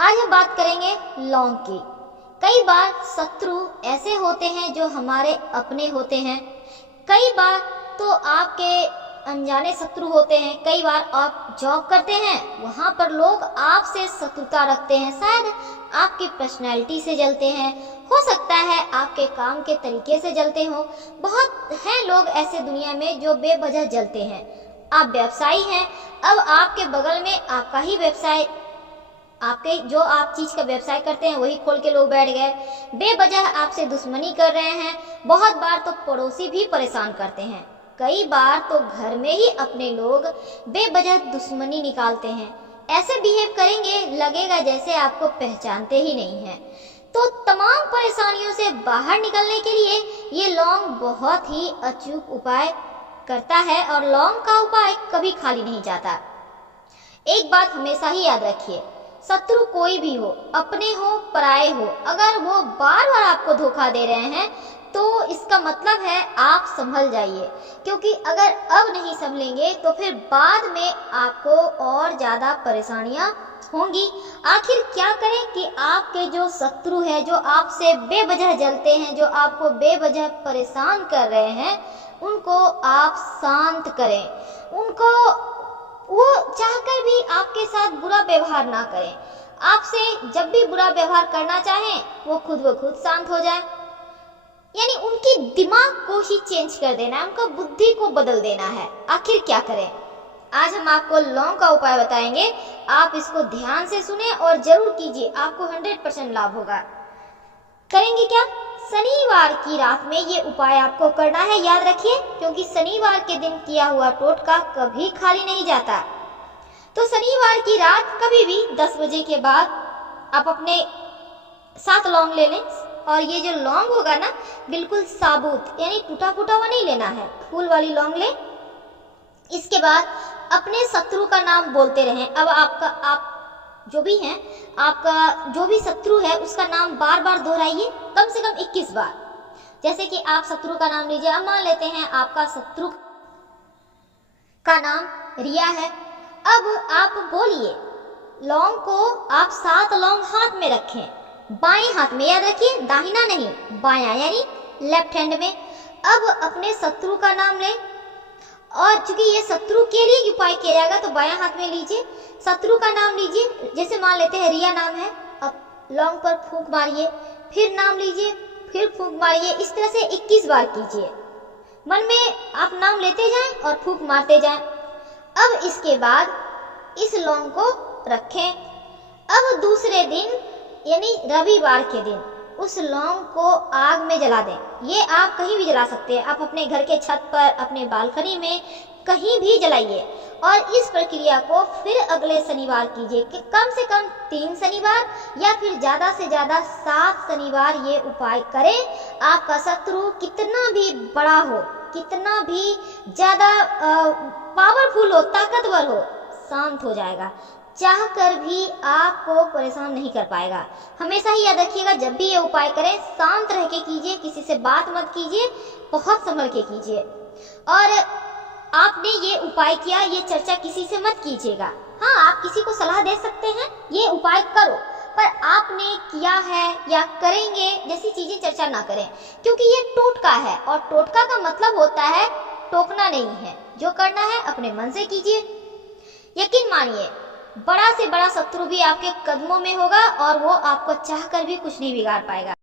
आज हम बात करेंगे लौंग की। कई बार शत्रु ऐसे होते हैं जो हमारे अपने होते हैं, कई बार तो आपके अनजाने शत्रु होते हैं। कई बार आप जॉब करते हैं, वहाँ पर लोग आपसे शत्रुता रखते हैं, शायद आपकी पर्सनैलिटी से जलते हैं, हो सकता है आपके काम के तरीके से जलते हो। बहुत हैं लोग ऐसे दुनिया में जो बेवजह जलते हैं। आप व्यवसायी हैं, अब आपके बगल में आपका ही व्यवसाय, आपके जो आप चीज का व्यवसाय करते हैं वही खोल के लोग बैठ गए, बेवजह आपसे दुश्मनी कर रहे हैं। बहुत बार तो पड़ोसी भी परेशान करते हैं, कई बार तो घर में ही अपने लोग बेवजह दुश्मनी निकालते हैं। ऐसे बिहेव करेंगे लगेगा जैसे आपको पहचानते ही नहीं हैं। तो तमाम परेशानियों से बाहर निकलने के लिए ये लौंग बहुत ही अचूक उपाय करता है और लौंग का उपाय कभी खाली नहीं जाता। एक बात हमेशा ही याद रखिए, शत्रु कोई भी हो, अपने हो पराए हो, अगर वो बार बार आपको धोखा दे रहे हैं तो इसका मतलब है आप संभल जाइए, क्योंकि अगर अब नहीं संभलेंगे तो फिर बाद में आपको और ज़्यादा परेशानियां होंगी। आखिर क्या करें कि आपके जो शत्रु है, जो आपसे बेवजह जलते हैं, जो आपको बेवजह परेशान कर रहे हैं, उनको आप शांत करें। उनको वो चाहकर भी आपके साथ बुरा व्यवहार ना करें। आपसे जब भी बुरा व्यवहार करना चाहें वो खुद ब खुद शांत हो जाए, यानी उनकी दिमाग को ही चेंज कर देना है, उनका बुद्धि को बदल देना है। आखिर क्या करें? आज हम आपको लौंग का उपाय बताएंगे, आप इसको ध्यान से सुने और जरूर कीजिए, आपको 100% लाभ होगा। करेंगे क्या? शनिवार की रात में ये उपाय आपको करना है, याद रखिए, क्योंकि शनिवार के दिन किया हुआ टोटका कभी खाली नहीं जाता। तो शनिवार की रात कभी भी 10 बजे के बाद आप अपने 7 लौंग ले लें, और ये जो लौंग होगा ना, बिल्कुल साबुत, यानी टूटा फूटा हुआ नहीं लेना है, फूल वाली लौंग लें। इसके बाद अपने शत्रु का नाम बोलते रहें। अब आप जो भी हैं, आपका जो भी शत्रु है उसका नाम बार बार दोहराइए, कम से कम 21 बार। जैसे कि आप शत्रु का नाम लीजिए, अब मान लेते हैं आपका शत्रु का नाम रिया है। अब आप बोलिए, लौंग को आप 7 लौंग हाथ में रखें, बाएं हाथ में, याद रखिए, दाहिना नहीं, बायां, यानी लेफ्ट हैंड में। अब अपने शत्रु का नाम लें, और चूंकि ये शत्रु के लिए उपाय किया जाएगा तो बायां हाथ में लीजिए, शत्रु का नाम लीजिए। जैसे मान लेते हैं रिया नाम है, अब लौंग पर फूंक मारिए, फिर नाम लीजिए, फिर फूंक मारिए। इस तरह से 21 बार कीजिए, मन में आप नाम लेते जाएं और फूंक मारते जाएं। अब इसके बाद इस लौंग को रखें। अब दूसरे दिन यानी रविवार के दिन उस लौंग को आग में जला दें। ये आप कहीं भी जला सकते हैं, आप अपने घर के छत पर, अपने बालकनी में, कहीं भी जलाइए। और इस प्रक्रिया को फिर अगले शनिवार कीजिए, कि कम से कम 3 शनिवार या फिर ज़्यादा से ज़्यादा 7 शनिवार ये उपाय करें। आपका शत्रु कितना भी बड़ा हो, कितना भी ज़्यादा पावरफुल हो, ताकतवर हो, शांत हो जाएगा, चाह कर भी आपको परेशान नहीं कर पाएगा। हमेशा ही याद रखिएगा, जब भी ये उपाय करें शांत रह के कीजिए, किसी से बात मत कीजिए, बहुत संभल के कीजिए। और आपने ये उपाय किया, ये चर्चा किसी से मत कीजिएगा। हाँ, आप किसी को सलाह दे सकते हैं ये उपाय करो, पर आपने किया है या करेंगे जैसी चीजें चर्चा ना करें, क्योंकि ये टोटका है और टोटका का मतलब होता है टोकना नहीं है। जो करना है अपने मन से कीजिए। यकीन मानिए, बड़ा से बड़ा शत्रु भी आपके कदमों में होगा और वो आपको चाहकर भी कुछ नहीं बिगाड़ पाएगा।